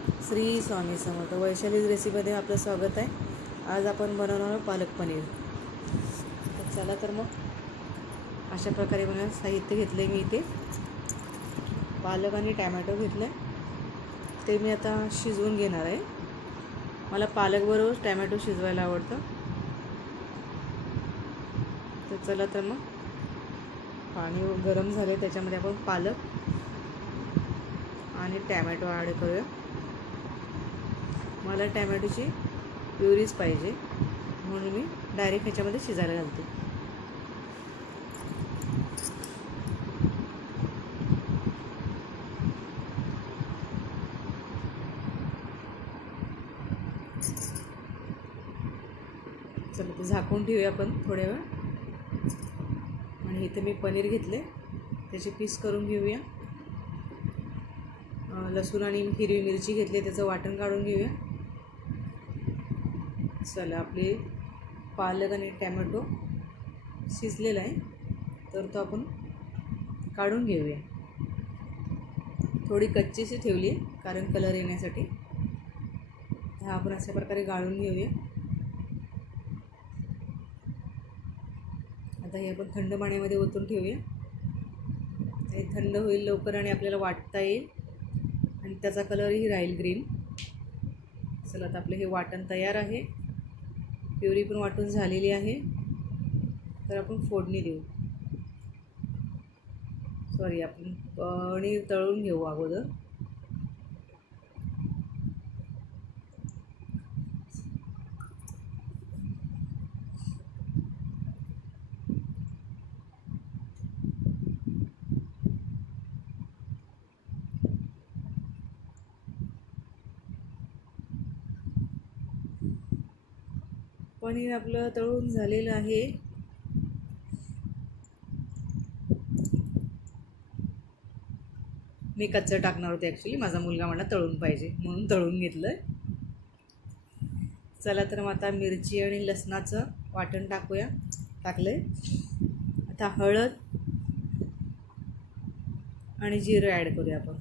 श्री स्वामी समर्थ. वैशालीज रेसिपीमध्ये आपलं स्वागत आहे. आज आपण बनवणार आहोत पालक पनीर. तर चला तर मग अशा प्रकारे साहित्य घेतले मी इथे. पालक आणि टॅमॅटो घेतले, ते मी आता शिजवून घेणार आहे. मला पालकबरोबर टॅमॅटो शिजवायला आवडतं. तर चला तर मग पाणी गरम झाले, त्याच्यामध्ये आपण पालक आणि टॅमॅटो ॲड करूया. मला टॅमॅटोची प्युरीच पाहिजे म्हणून मी डायरेक्ट ह्याच्यामध्ये शिजायला घालते. चला ते झाकून ठेवूया आपण थोड्या वेळ. आणि इथे मी पनीर घेतले, त्याचे पीस करून घेऊया. लसूण आणि हिरवी मिरची घेतली, त्याचं वाटण काढून घेऊया. चला, आपले पालक आणि टॅमॅटो शिजलेला आहे, तर तो आपण काढून घेऊया. थोडी कच्चीशी ठेवली आहे कारण कलर येण्यासाठी. हा आपण अशा प्रकारे गाळून घेऊया. आता हे आपण थंड पाण्यामध्ये ओतून ठेवूया. हे थंड होईल लवकर आणि आपल्याला वाटता येईल आणि त्याचा कलरही राहील ग्रीन. चला, आता आपलं हे वाटण तयार आहे. प्युरी पण वाटून झालेली आहे. तर आपण फोडणी देऊ. आपण पनीर तळून घेऊ अगोदर. पनीर आपलं तळून झालेलं आहे. मी कच्चं टाकणार होते ॲक्च्युली. माझा मुलगा म्हणला तळून पाहिजे म्हणून तळून घेतलं. चला तर मग आता मिरची आणि लसणाचं वाटण टाकलं आहे. आता हळद आणि जिरं ॲड करूया आपण.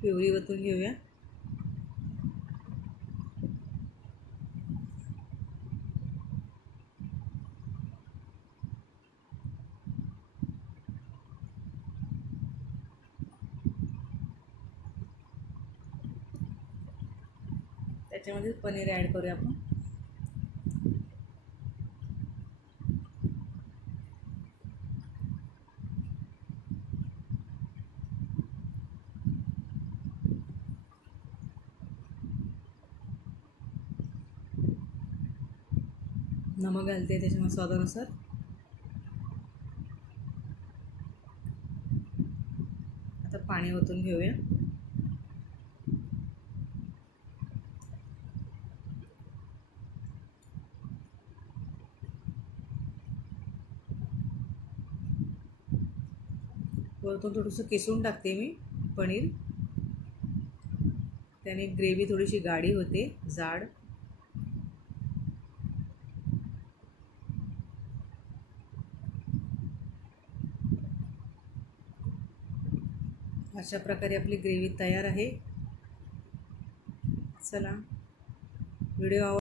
प्युरी ओतून घेऊया. त्याच्यामध्ये पनीर ॲड करूया आपण. नमक घालते त्याच्यामध्ये स्वादानुसार. आता पाणी ओतून घेऊया. वरतून थोडंसं किसून टाकते मी पनीर. त्याने ग्रेव्ही थोडीशी गाढी होते, जाड. अशा प्रकारे आपली ग्रेव्ही तयार आहे. चला, व्हिडिओ